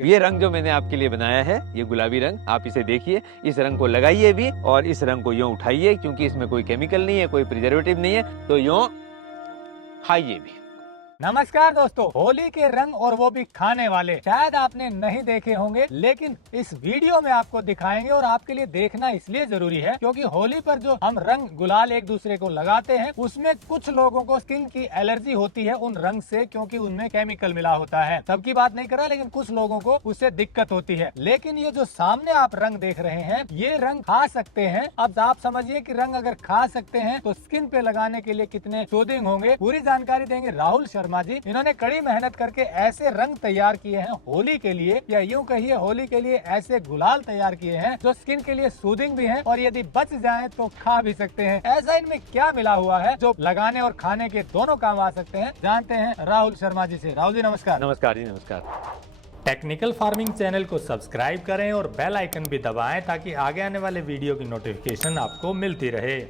ये रंग जो मैंने आपके लिए बनाया है, ये गुलाबी रंग, आप इसे देखिए, इस रंग को लगाइए भी और इस रंग को यूं उठाइए, क्योंकि इसमें कोई केमिकल नहीं है, कोई प्रिजर्वेटिव नहीं है, तो यूं खाइए भी। नमस्कार दोस्तों, होली के रंग और वो भी खाने वाले शायद आपने नहीं देखे होंगे, लेकिन इस वीडियो में आपको दिखाएंगे। और आपके लिए देखना इसलिए जरूरी है क्योंकि होली पर जो हम रंग गुलाल एक दूसरे को लगाते हैं, उसमें कुछ लोगों को स्किन की एलर्जी होती है उन रंग से, क्योंकि उनमें केमिकल मिला होता है। सबकी बात नहीं कर रहा, लेकिन कुछ लोगों को उससे दिक्कत होती है। लेकिन ये जो सामने आप रंग देख रहे हैं, ये रंग खा सकते हैं। अब आप समझिए कि रंग अगर खा सकते हैं तो स्किन पे लगाने के लिए कितने सूदिंग होंगे। पूरी जानकारी देंगे राहुल शर्मा जी। इन्होंने कड़ी मेहनत करके ऐसे रंग तैयार किए हैं होली के लिए, या यूं कहिए होली के लिए ऐसे गुलाल तैयार किए हैं जो स्किन के लिए सूदिंग भी हैं और यदि बच जाए तो खा भी सकते हैं। ऐसा इनमें क्या मिला हुआ है जो लगाने और खाने के दोनों काम आ सकते हैं, जानते हैं राहुल शर्मा जी से। राहुल जी नमस्कार। नमस्कार जी, नमस्कार। टेक्निकल फार्मिंग चैनल को सब्सक्राइब करें और बेल आइकन भी दबाएं ताकि आगे आने वाले वीडियो की नोटिफिकेशन आपको मिलती रहे।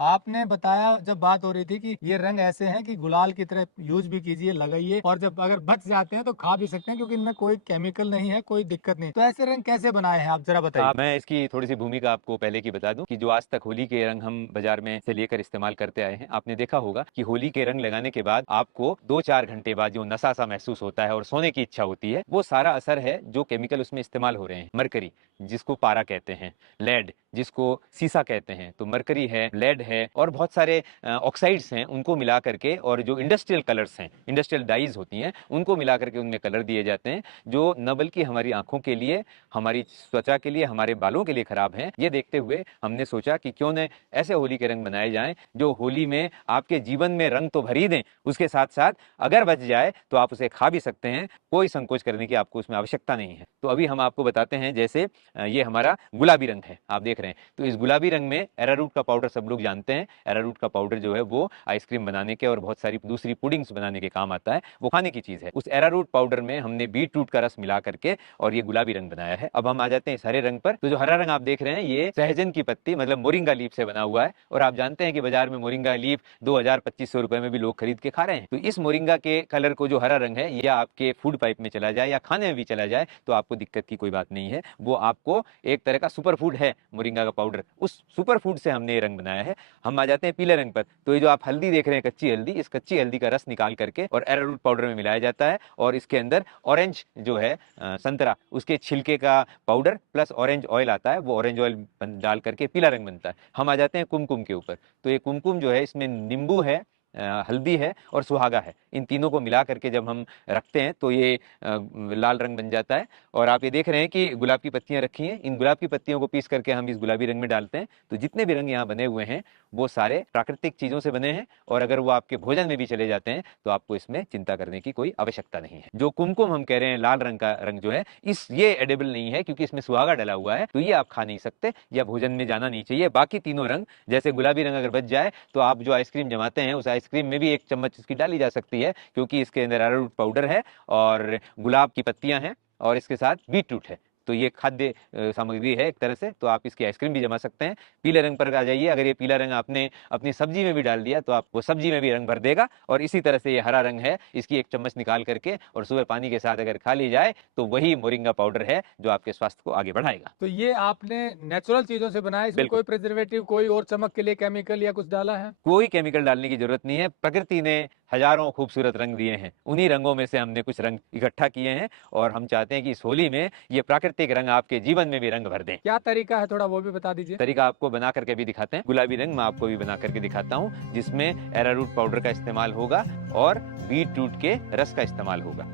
आपने बताया जब बात हो रही थी कि ये रंग ऐसे हैं कि गुलाल की तरह यूज भी कीजिए, लगाइए, और जब अगर बच जाते हैं तो खा भी सकते हैं क्योंकि इनमें कोई केमिकल नहीं है, कोई दिक्कत नहीं। तो ऐसे रंग कैसे बनाए हैं आप जरा बताइए। मैं इसकी थोड़ी सी भूमिका आपको पहले की बता दूं कि जो आज तक होली के रंग हम बाजार में से लेकर इस्तेमाल करते आए हैं, आपने देखा होगा कि होली के रंग लगाने के बाद आपको 2-4 घंटे बाद जो नशा सा महसूस होता है और सोने की इच्छा होती है, वो सारा असर है जो केमिकल उसमें इस्तेमाल हो रहे हैं। मरकरी, जिसको पारा कहते हैं, लेड, जिसको सीसा कहते हैं, तो मरकरी है, लेड है और बहुत सारे ऑक्साइड्स हैं, उनको मिला करके, और जो इंडस्ट्रियल कलर्स हैं, इंडस्ट्रियल डाइज होती हैं, उनको मिला करके उनमें कलर दिए जाते हैं, जो न बल्कि हमारी आंखों के लिए, हमारी त्वचा के लिए, हमारे बालों के लिए खराब हैं। ये देखते हुए हमने सोचा कि क्यों न ऐसे होली के रंग बनाए जाएं जो होली में आपके जीवन में रंग तो भर ही दें, उसके साथ साथ अगर बच जाए तो आप उसे खा भी सकते हैं, कोई संकोच करने की आपको उसमें आवश्यकता नहीं है। तो अभी हम आपको बताते हैं, जैसे ये हमारा गुलाबी रंग है, आप देख रहे हैं, तो इस गुलाबी रंग में एरारूट का पाउडर सब लोग जानते हैं। एरारूट का पाउडर जो है वो आइसक्रीम बनाने के और बहुत सारी दूसरी पुडिंग्स बनाने के काम आता है, वो खाने की चीज है। उस एरारूट पाउडर में हमने बीट रूट का रस मिला करके और ये गुलाबी रंग बनाया है। अब हम आ जाते हैं इस हरे रंग पर। तो जो हरा रंग आप देख रहे हैं, ये सहजन की पत्ती मतलब मोरिंगा लीफ से बना हुआ है, और आप जानते हैं कि बाजार में मोरिंगा लीफ 2000-2500 रुपए में भी लोग खरीद के खा रहे हैं। तो इस मोरिंगा के कलर को जो हरा रंग है, ये आपके फूड पाइप में चला जाए या खाने में भी चला जाए तो आपको दिक्कत की कोई बात नहीं है। वो आपको एक तरह का सुपर फूड है मोरिंगा का पाउडर, उस सुपर फूड से हमने ये रंग बनाया है। हम आ जाते हैं पीले रंग पर। तो ये जो आप हल्दी देख रहे हैं, कच्ची हल्दी, इस कच्ची हल्दी का रस निकाल करके और एरारूट पाउडर में मिलाया जाता है, और इसके अंदर ऑरेंज जो है संतरा, उसके छिलके का पाउडर प्लस ऑरेंज ऑयल आता है, वो ऑरेंज ऑयल डाल करके पीला रंग बनता है। हम आ जाते हैं कुमकुम के ऊपर। तो ये कुमकुम जो है, इसमें नींबू है, हल्दी है और सुहागा है, इन तीनों को मिला करके जब हम रखते हैं तो ये लाल रंग बन जाता है। और आप ये देख रहे हैं कि गुलाब की पत्तियां रखी हैं, इन गुलाब की पत्तियों को पीस करके हम इस गुलाबी रंग में डालते हैं। तो जितने भी रंग यहाँ बने हुए हैं वो सारे प्राकृतिक चीजों से बने हैं, और अगर वो आपके भोजन में भी चले जाते हैं तो आपको इसमें चिंता करने की कोई आवश्यकता नहीं है। जो कुमकुम हम कह रहे हैं, लाल रंग का रंग जो है, ये एडेबल नहीं है क्योंकि इसमें सुहागा डला हुआ है, तो ये आप खा नहीं सकते या भोजन में जाना नहीं चाहिए। बाकी तीनों रंग, जैसे गुलाबी रंग अगर बच जाए तो आप जो आइसक्रीम जमाते हैं, उस आइसक्रीम में भी 1 चम्मच इसकी डाली जा सकती है, क्योंकि इसके अंदर अरारोट पाउडर है और गुलाब की पत्तियां हैं और इसके साथ बीट रूट है। तो ये खाद्य सामग्री है एक तरह से, तो आप इसकी आइसक्रीम भी जमा सकते हैं। पीले रंग पर आ जाइए, अगर ये पीला रंग आपने अपनी सब्जी में भी डाल दिया तो आपको सब्जी में भी रंग भर देगा। और इसी तरह से ये हरा रंग है, इसकी 1 चम्मच निकाल करके और सुबह पानी के साथ अगर खा ली जाए तो वही मोरिंगा पाउडर है जो आपके स्वास्थ्य को आगे बढ़ाएगा। तो ये आपने नेचुरल चीजों से बनाया, इसमें कोई प्रिजर्वेटिव, कोई और चमक के लिए केमिकल या कुछ डाला है? कोई केमिकल डालने की जरूरत नहीं है। प्रकृति ने हजारों खूबसूरत रंग दिए हैं, उन्हीं रंगों में से हमने कुछ रंग इकट्ठा किए हैं, और हम चाहते हैं कि इस होली में ये प्राकृतिक रंग आपके जीवन में भी रंग भर दें। क्या तरीका है, थोड़ा वो भी बता दीजिए। तरीका आपको बना करके भी दिखाते हैं। गुलाबी रंग मैं आपको भी बना करके दिखाता हूँ, जिसमें एरारूट पाउडर का इस्तेमाल होगा और बीट रूट के रस का इस्तेमाल होगा।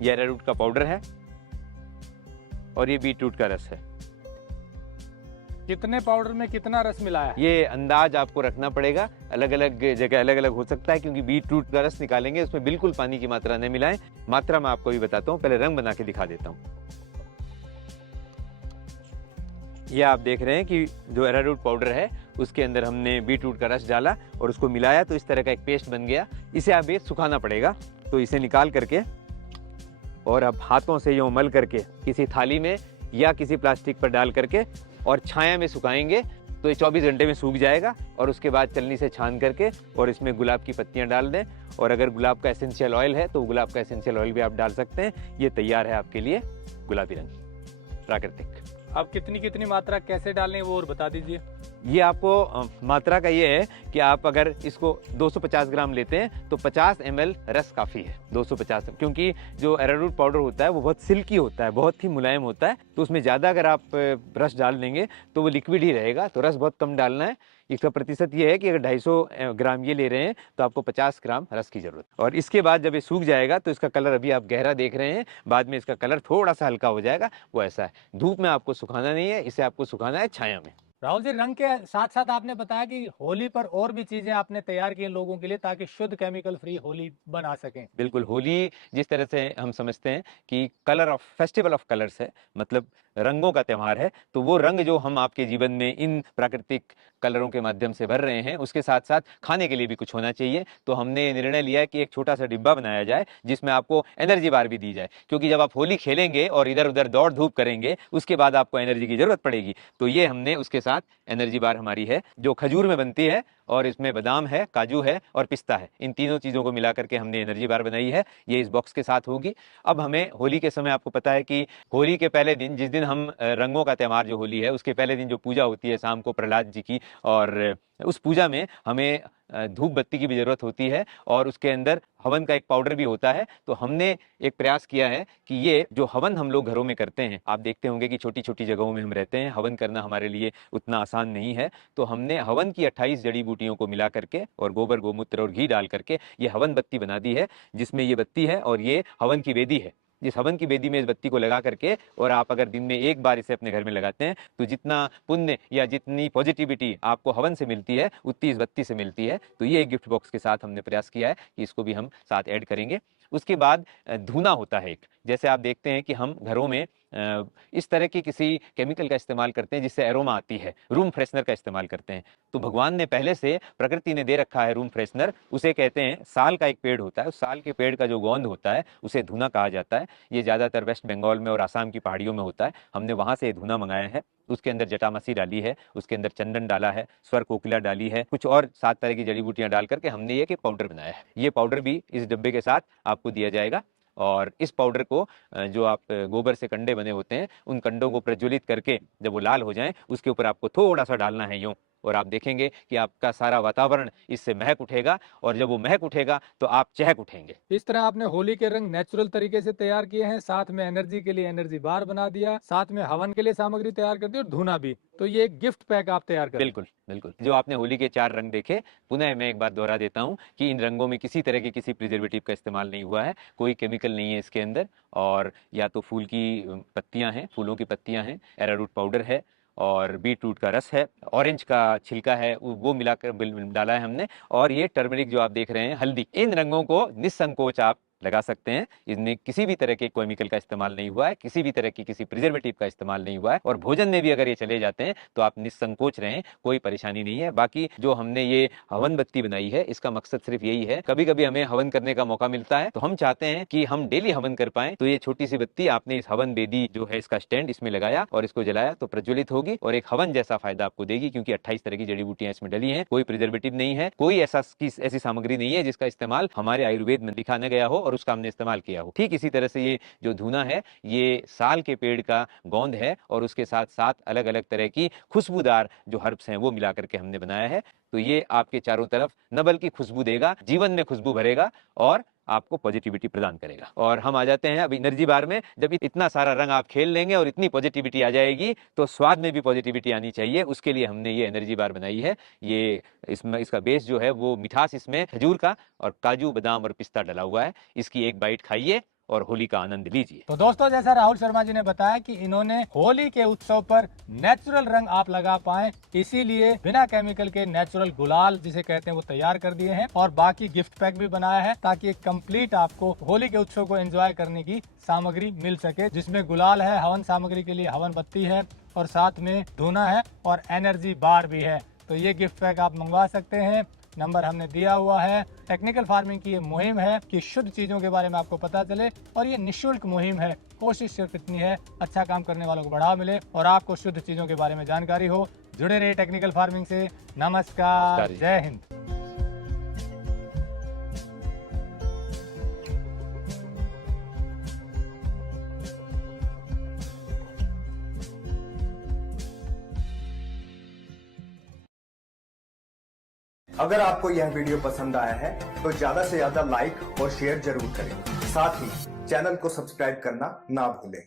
ये एरारूट का पाउडर है और ये बीट रूट का रस है। कितने पाउडर में कितना रस मिलाया है? ये अंदाज आपको रखना पड़ेगा, अलग अलग जगह अलग अलग हो सकता है, क्योंकि बीट रूट का रस निकालेंगे उसमें बिल्कुल पानी की मात्रा नहीं मिलाएं। मात्रा मैं आपको भी बताता हूँ, पहले रंग बना के दिखा देता हूँ। ये आप देख रहे हैं कि जो एरारूट पाउडर है उसके अंदर हमने बीट रूट का रस डाला और उसको मिलाया, तो इस तरह का एक पेस्ट बन गया। इसे आप एक सुखाना पड़ेगा, तो इसे निकाल करके और अब हाथों से यूं मल करके किसी थाली में या किसी प्लास्टिक पर डाल करके और छाया में सुखाएंगे तो ये 24 घंटे में सूख जाएगा और उसके बाद चलनी से छान करके और इसमें गुलाब की पत्तियां डाल दें। और अगर गुलाब का एसेंशियल ऑयल है तो गुलाब का एसेंशियल ऑयल भी आप डाल सकते हैं। ये तैयार है आपके लिए गुलाबी रंग प्राकृतिक। अब कितनी कितनी मात्रा कैसे डालनी है वो और बता दीजिए। ये आपको मात्रा का ये है कि आप अगर इसको 250 ग्राम लेते हैं तो 50 ml रस काफ़ी है। 250, क्योंकि जो अरारूट पाउडर होता है वो बहुत सिल्की होता है, बहुत ही मुलायम होता है, तो उसमें ज़्यादा अगर आप रस डाल देंगे तो वो लिक्विड ही रहेगा, तो रस बहुत कम डालना है। इसका प्रतिशत ये है कि अगर 250 ग्राम ये ले रहे हैं तो आपको 50 ग्राम रस की ज़रूरत। और इसके बाद जब ये सूख जाएगा तो इसका कलर, अभी आप गहरा देख रहे हैं, बाद में इसका कलर थोड़ा सा हल्का हो जाएगा, वो ऐसा है। धूप में आपको सुखाना नहीं है, इसे आपको सुखाना है छाया में। राहुल जी, रंग के साथ साथ आपने बताया कि होली पर और भी चीजें आपने तैयार की हैं लोगों के लिए ताकि शुद्ध केमिकल फ्री होली बना सकें। बिल्कुल, होली जिस तरह से हम समझते हैं कि colour of festival of colours है, मतलब रंगों का त्यौहार है, तो वो रंग जो हम आपके जीवन में इन प्राकृतिक कलरों के माध्यम से भर रहे हैं, उसके साथ साथ खाने के लिए भी कुछ होना चाहिए। तो हमने निर्णय लिया है कि एक छोटा सा डिब्बा बनाया जाए जिसमें आपको एनर्जी बार भी दी जाए, क्योंकि जब आप होली खेलेंगे और इधर उधर दौड़ धूप करेंगे उसके बाद आपको एनर्जी की जरूरत पड़ेगी। तो ये हमने उसके साथ एनर्जी बार हमारी है जो खजूर में बनती है और इसमें बादाम है, काजू है और पिस्ता है। इन तीनों चीज़ों को मिला करके हमने एनर्जी बार बनाई है। ये इस बॉक्स के साथ होगी। अब हमें होली के समय, आपको पता है कि होली के पहले दिन, जिस दिन हम रंगों का त्यौहार जो होली है, उसके पहले दिन जो पूजा होती है शाम को प्रहलाद जी की, और उस पूजा में हमें धूप बत्ती की भी ज़रूरत होती है और उसके अंदर हवन का एक पाउडर भी होता है। तो हमने एक प्रयास किया है कि ये जो हवन हम लोग घरों में करते हैं, आप देखते होंगे कि छोटी छोटी जगहों में हम रहते हैं, हवन करना हमारे लिए उतना आसान नहीं है। तो हमने हवन की 28 जड़ी बूटियों को मिला करके और गोबर, गोमूत्र और घी डाल करके ये हवन बत्ती बना दी है, जिसमें ये बत्ती है और ये हवन की वेदी है। जिस हवन की वेदी में इस बत्ती को लगा करके, और आप अगर दिन में एक बार इसे अपने घर में लगाते हैं तो जितना पुण्य या जितनी पॉजिटिविटी आपको हवन से मिलती है उतनी इस बत्ती से मिलती है। तो ये एक गिफ्ट बॉक्स के साथ हमने प्रयास किया है कि इसको भी हम साथ ऐड करेंगे। उसके बाद धूना होता है एक, जैसे आप देखते हैं कि हम घरों में इस तरह की किसी केमिकल का इस्तेमाल करते हैं जिससे एरोमा आती है, रूम फ्रेशनर का इस्तेमाल करते हैं। तो भगवान ने पहले से, प्रकृति ने दे रखा है रूम फ्रेशनर, उसे कहते हैं, साल का एक पेड़ होता है, उस साल के पेड़ का जो गोंद होता है उसे धूना कहा जाता है। ये ज़्यादातर वेस्ट बंगाल में और आसाम की पहाड़ियों में होता है। हमने वहाँ से ये धूना मंगाया है। उसके अंदर जटामासी डाली है, उसके अंदर चंदन डाला है, स्वर कोकिला डाली है, कुछ और 7 तरह की जड़ी बूटियां डाल करके हमने ये कि पाउडर बनाया है। ये पाउडर भी इस डब्बे के साथ आपको दिया जाएगा। और इस पाउडर को जो आप गोबर से कंडे बने होते हैं, उन कंडों को प्रज्वलित करके जब वो लाल हो जाएं, उसके ऊपर आपको थोड़ा सा डालना है यूं, और आप देखेंगे कि आपका सारा वातावरण इससे महक उठेगा, और जब वो महक उठेगा तो आप चहक उठेंगे। इस तरह आपने होली के रंग नेचुरल तरीके से तैयार किए हैं, साथ में एनर्जी के लिए एनर्जी बार बना दिया, साथ में हवन के लिए सामग्री तैयार कर दी और धूना भी। तो ये एक गिफ्ट पैक आप तैयार कर। बिल्कुल बिल्कुल। जो आपने होली के 4 रंग देखे, पुनः मैं एक बार दोहरा देता हूँ कि इन रंगों में किसी तरह के किसी प्रिजर्वेटिव का इस्तेमाल नहीं हुआ है, कोई केमिकल नहीं है इसके अंदर, और या तो फूल की पत्तियां हैं, फूलों की पत्तियां हैं, एरारूट पाउडर है और बीट रूट का रस है, ऑरेंज का छिलका है, वो मिलाकर डाला है हमने, और ये टर्मरिक जो आप देख रहे हैं, हल्दी। इन रंगों को निसंकोच आप लगा सकते हैं। इनमें किसी भी तरह के केमिकल का इस्तेमाल नहीं हुआ है, किसी भी तरह की किसी प्रिजर्वेटिव का इस्तेमाल नहीं हुआ है, और भोजन में भी अगर ये चले जाते हैं तो आप निसंकोच रहें, कोई परेशानी नहीं है। बाकी जो हमने ये हवन बत्ती बनाई है, इसका मकसद सिर्फ यही है, कभी कभी हमें हवन करने का मौका मिलता है तो हम चाहते हैं कि हम डेली हवन कर पाएं। तो ये छोटी सी बत्ती आपने इस हवन वेदी जो है, इसका स्टैंड, इसमें लगाया और इसको जलाया तो प्रज्वलित होगी और एक हवन जैसा फायदा आपको देगी, क्योंकि 28 तरह की जड़ी बूटियां इसमें डली हैं, कोई प्रिजर्वेटिव नहीं है, कोई ऐसी सामग्री नहीं है जिसका इस्तेमाल हमारे आयुर्वेद में दिखा न गया हो और उसका हमने इस्तेमाल किया हो। ठीक इसी तरह से ये जो धूना है, ये साल के पेड़ का गोंद है और उसके साथ साथ अलग अलग तरह की खुशबूदार जो हर्ब्स हैं वो मिला करके हमने बनाया है। तो ये आपके चारों तरफ न बल्कि खुशबू देगा, जीवन में खुशबू भरेगा और आपको पॉजिटिविटी प्रदान करेगा। और हम आ जाते हैं अब एनर्जी बार में। जब इतना सारा रंग आप खेल लेंगे और इतनी पॉजिटिविटी आ जाएगी तो स्वाद में भी पॉजिटिविटी आनी चाहिए, उसके लिए हमने ये एनर्जी बार बनाई है। ये इसमें इसका बेस जो है वो मिठास इसमें खजूर का और काजू, बादाम और पिस्ता डला हुआ है। इसकी एक बाइट खाइए और होली का आनंद लीजिए। तो दोस्तों, जैसा राहुल शर्मा जी ने बताया कि इन्होंने होली के उत्सव पर नेचुरल रंग आप लगा पाएं, इसीलिए बिना केमिकल के नेचुरल गुलाल जिसे कहते हैं वो तैयार कर दिए हैं, और बाकी गिफ्ट पैक भी बनाया है ताकि एक कंप्लीट आपको होली के उत्सव को एंजॉय करने की सामग्री मिल सके, जिसमें गुलाल है, हवन सामग्री के लिए हवन बत्ती है और साथ में धूना है और एनर्जी बार भी है। तो ये गिफ्ट पैक आप मंगवा सकते हैं, नंबर हमने दिया हुआ है। टेक्निकल फार्मिंग की ये मुहिम है कि शुद्ध चीज़ों के बारे में आपको पता चले, और ये निःशुल्क मुहिम है। कोशिश सिर्फ इतनी है, अच्छा काम करने वालों को बढ़ावा मिले और आपको शुद्ध चीज़ों के बारे में जानकारी हो। जुड़े रहे टेक्निकल फार्मिंग से। नमस्कार, नमस्कार जी। जय हिंद। अगर आपको यह वीडियो पसंद आया है तो ज्यादा से ज्यादा लाइक और शेयर जरूर करें। साथ ही चैनल को सब्सक्राइब करना ना भूलें।